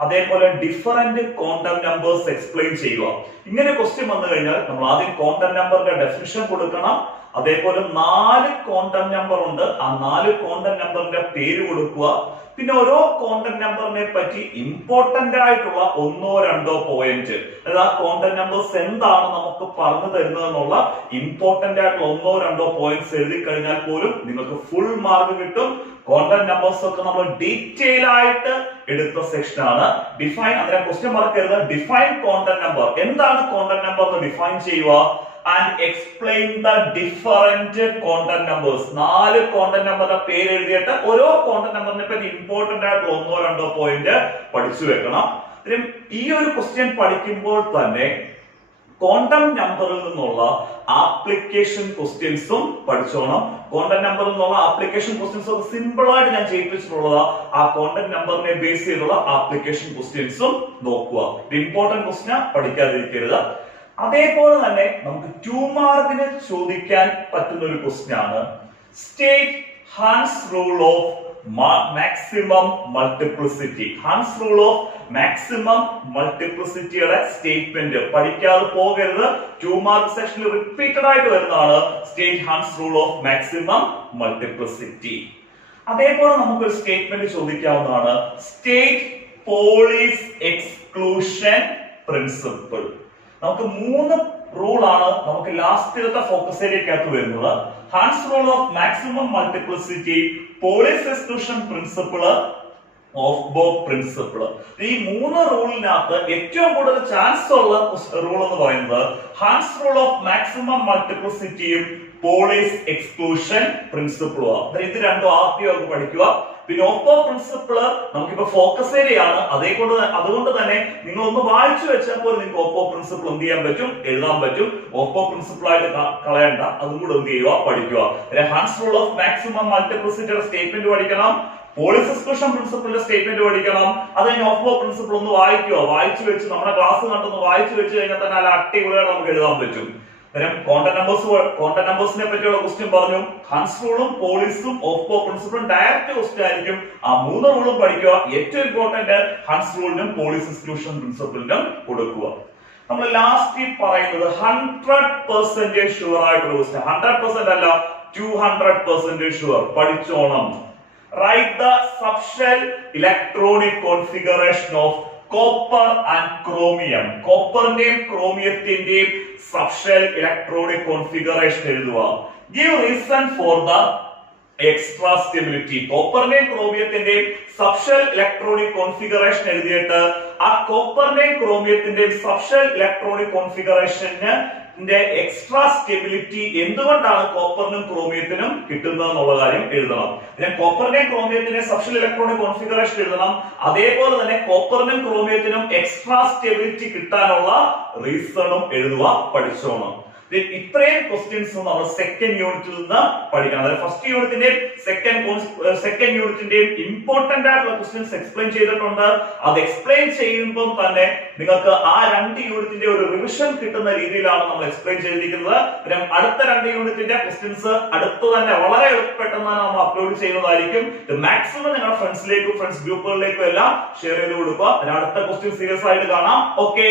അതേപോലെ ഡിഫറന്റ് ക്വാണ്ടം നമ്പേഴ്സ് എക്സ്പ്ലെയിൻ ചെയ്യുക. ഇങ്ങനെ ക്വസ്റ്റ്യൻ വന്നു കഴിഞ്ഞാൽ നമ്മൾ ആദ്യം ക്വാണ്ടം നമ്പറിന്റെ ഡെഫിനിഷൻ കൊടുക്കണം. അതേപോലെ 4 ക്വാണ്ടം നമ്പർ ഉണ്ട്. ആ 4 ക്വാണ്ടം നമ്പറിന്റെ പേര് കൊടുക്കുക. പിന്നെ ഓരോ ക്വാണ്ടം നമ്പറിനെ പറ്റി ഇമ്പോർട്ടന്റ് ആയിട്ടുള്ള 1-2 പോയിന്റ്, അതായത് ആ ക്വാണ്ടം നമ്പേഴ്സ് എന്താണ് നമുക്ക് പറഞ്ഞു തരുന്നത് എന്നുള്ള ഇമ്പോർട്ടന്റ് ആയിട്ടുള്ള 1-2 പോയിന്റ്സ് എഴുതി കഴിഞ്ഞാൽ പോലും നിങ്ങൾക്ക് ഫുൾ മാർക്ക് കിട്ടും. ക്വാണ്ടം നമ്പേഴ്സ് ഒക്കെ നമ്മൾ ഡീറ്റെയിൽ ആയിട്ട് എടുത്ത സെക്ഷൻ ആണ്. ഡിഫൈൻ, അതിനെ ക്വസ്റ്റ്യൻ മറക്കരുത്. Define quantum number. എന്താണ് ക്വാണ്ടം നമ്പർ എന്ന് ഡിഫൈൻ ചെയ്യുക. And explain the different quantum numbers. 4 quantum നമ്പറിന്റെ പേര് എഴുതിയിട്ട് ഓരോ ക്വാണ്ടം നമ്പറിനെ പറ്റി ഇമ്പോർട്ടന്റ് ആയിട്ടുള്ള 1-2 പോയിന്റ് പഠിച്ചു വെക്കണം. ഈ ഒരു ക്വസ്റ്റ്യൻ പഠിക്കുമ്പോൾ തന്നെ ക്വാണ്ടം നമ്പറിൽ നിന്നുള്ള ആപ്ലിക്കേഷൻ ക്വസ്റ്റ്യൻസും പഠിച്ചോണം. ക്വാണ്ടം നമ്പറിൽ നിന്നുള്ള ആപ്ലിക്കേഷൻ ക്വസ്റ്റ്യൻസ് ഒക്കെ സിമ്പിൾ ആയിട്ട് ഞാൻ ചെയ്യിപ്പിച്ചിട്ടുള്ളത് ആ ക്വാണ്ടം നമ്പറിനെ ബേസ് ചെയ്തുള്ള ആപ്ലിക്കേഷൻ ക്വസ്റ്റ്യൻസും നോക്കുക. ഇമ്പോർട്ടന്റ് ക്വസ്റ്റ്യൻ പഠിക്കാതിരിക്കരുത്. അതേപോലെ തന്നെ നമുക്ക് 2 മാർക്കിന് ചോദിക്കാൻ പറ്റുന്ന ഒരു ക്വസ്റ്റ്യൻ ആണ് state Hund's rule of maximum multiplicity. Hund's rule of maximum മൾട്ടിപ്ലിസിറ്റിയുടെ സ്റ്റേറ്റ്മെന്റ് പഠിക്കാതെ പോകരുത്. 2 മാർക്ക് സെക്ഷനിൽ റിപ്പീറ്റഡ് ആയിട്ട് വരുന്നതാണ് state Hund's rule of maximum multiplicity. അതേപോലെ നമുക്കൊരു സ്റ്റേറ്റ്മെന്റ് ചോദിക്കാവുന്നതാണ് സ്റ്റേറ്റ് പോളീസ് എക്സ്ക്ലൂഷൻ പ്രിൻസിപ്പിൾ. നമുക്ക് 3 റൂളാണ് നമുക്ക് ലാസ്റ്റിലത്തെ ഫോക്കസ് ഏരിയക്കകത്ത് വരുന്നത്. Hund's rule of maximum multiplicity, Pauli's exclusion principle, Aufbau principle. ഈ 3 റൂളിനകത്ത് ഏറ്റവും കൂടുതൽ ചാൻസ് ഉള്ള റൂൾ എന്ന് പറയുന്നത് ഹാൻസ് റൂൾ ഓഫ് മാക്സിമം മൾട്ടിപ്ലിസിറ്റിയും പോളീസ് എക്സ്ക്ലൂഷൻ പ്രിൻസിപ്പിളും. ഇത് രണ്ടും ആദ്യം പഠിക്കുക. പിന്നെ ഓഫ് പ്രിൻസിപ്പിള് നമുക്കിപ്പോ ഫോക്കസ് ഏരിയ ആണ്. അതുകൊണ്ട് തന്നെ നിങ്ങൾ ഒന്ന് വായിച്ചു വെച്ചാൽ പോലും നിങ്ങൾക്ക് ഓഫ് പ്രിൻസിപ്പിൾ എന്ത് ചെയ്യാൻ പറ്റും? എഴുതാൻ പറ്റും. ഓഫ് പ്രിൻസിപ്പിൾ ആയിട്ട് കളയണ്ട. അതും കൂടെ എന്ത് ചെയ്യുക? പഠിക്കുക. ഹാൻസ് റൂൾ ഓഫ് മാക്സിമം മൾട്ടിപ്ലിസിറ്റിയുടെ സ്റ്റേറ്റ്മെന്റ് പഠിക്കണം. പോളീസ് എക്സ്ക്ലൂഷൻ പ്രിൻസിപ്പിളിന്റെ സ്റ്റേറ്റ്മെന്റ് പഠിക്കണം. അത് കഴിഞ്ഞ് ഓഫ് പ്രിൻസിപ്പിൾ ഒന്ന് വായിക്കുക. വായിച്ചു വെച്ച് നമ്മുടെ ക്ലാസ് കണ്ടൊന്ന് വായിച്ചു വെച്ച് കഴിഞ്ഞാൽ തന്നെ അല്ല അടിപൊളിയായിട്ട് നമുക്ക് എഴുതാൻ പറ്റും. ക്വാണ്ടം നമ്പേഴ്സിനെ പറ്റിയുള്ള ക്വസ്റ്റ്യൻ പറഞ്ഞു. ഹാൻസ് റൂളും പോളീസും ഓഫ് പ്രിൻസിപ്പിളും ഡയറക്റ്റ് ക്വസ്റ്റ്യൻ ആയിരിക്കും. ആ 3 റൂളും പഠിക്കുക. ഏറ്റവും ഇമ്പോർട്ടന്റ് ഹാൻസ് റൂളിനും പോളീസ് എക്സ്ക്ലൂഷൻ പ്രിൻസിപ്പിളിനും കൊടുക്കുക. നമ്മൾ ലാസ്റ്റ് പറയുന്നത് 100% ഷുവർ ആയിട്ടുള്ള ക്വസ്റ്റ്യൻ. 100% അല്ല, 200% ഷുവർ. പഠിച്ചോണം. Write the subshell electronic configuration of copper and chromium. കോപ്പറിന്റെയും ക്രോമിയത്തിന്റെയും സബ്ഷെൽ ഇലക്ട്രോണിക് കോൺഫിഗറേഷൻ എഴുതുക. Give reason for the extra stability. കോപ്പറിന്റെയും ക്രോമിയത്തിന്റെയും സബ്ഷെൽ ഇലക്ട്രോണിക് കോൺഫിഗറേഷൻ എഴുതിയിട്ട് ആ കോപ്പറിന്റെയും ക്രോമിയത്തിന്റെയും സബ്ഷെൽ ഇലക്ട്രോണിക് കോൺഫിഗറേഷന് എക്സ്ട്രാ സ്റ്റെബിലിറ്റി എന്തുകൊണ്ടാണ് കോപ്പറിനും ക്രോമിയത്തിനും കിട്ടുന്നത് എന്നുള്ള കാര്യം എഴുതണം. പിന്നെ കോപ്പറിന്റെയും ക്രോമിയത്തിന്റെ സബ്ഷൽ ഇലക്ട്രോണിക് കോൺഫിഗറേഷൻ എഴുതണം. അതേപോലെ തന്നെ കോപ്പറിനും ക്രോമിയത്തിനും എക്സ്ട്രാ സ്റ്റെബിലിറ്റി കിട്ടാനുള്ള റീസണും എഴുതുക, പഠിച്ചോണം. ഇത്രയും ക്വസ്റ്റ്യൻസ് നമ്മൾ സെക്കൻഡ് യൂണിറ്റിൽ നിന്ന് പഠിക്കണം. അതായത് ഫസ്റ്റ് യൂണിറ്റിന്റെയും സെക്കൻഡ് യൂണിറ്റിന്റെയും ഇമ്പോർട്ടന്റ് ആയിട്ടുള്ള ക്വസ്റ്റ്യൻസ് എക്സ്പ്ലെയിൻ ചെയ്തിട്ടുണ്ട്. അത് എക്സ്പ്ലെയിൻ ചെയ്യുമ്പോൾ തന്നെ നിങ്ങൾക്ക് ആ 2 യൂണിറ്റിന്റെ ഒരു റിവിഷൻ കിട്ടുന്ന രീതിയിലാണ് നമ്മൾ എക്സ്പ്ലെയിൻ ചെയ്തിരിക്കുന്നത്. പിന്നെ അടുത്ത 2 യൂണിറ്റിന്റെ ക്വസ്റ്റ്യൻസ് അടുത്ത് തന്നെ വളരെ പെട്ടെന്ന് തന്നെ നമ്മൾ അപ്ലോഡ് ചെയ്യുന്നതായിരിക്കും. ഇത് മാക്സിമം നിങ്ങളുടെ ഫ്രണ്ട്സിലേക്കും ഫ്രണ്ട്സ് ഗ്രൂപ്പുകളിലേക്കും എല്ലാം ഷെയർ ചെയ്ത് കൊടുക്കുക. അടുത്ത ക്വസ്റ്റ്യൻ സീരിയസ് ആയിട്ട് കാണാം. ഓക്കെ.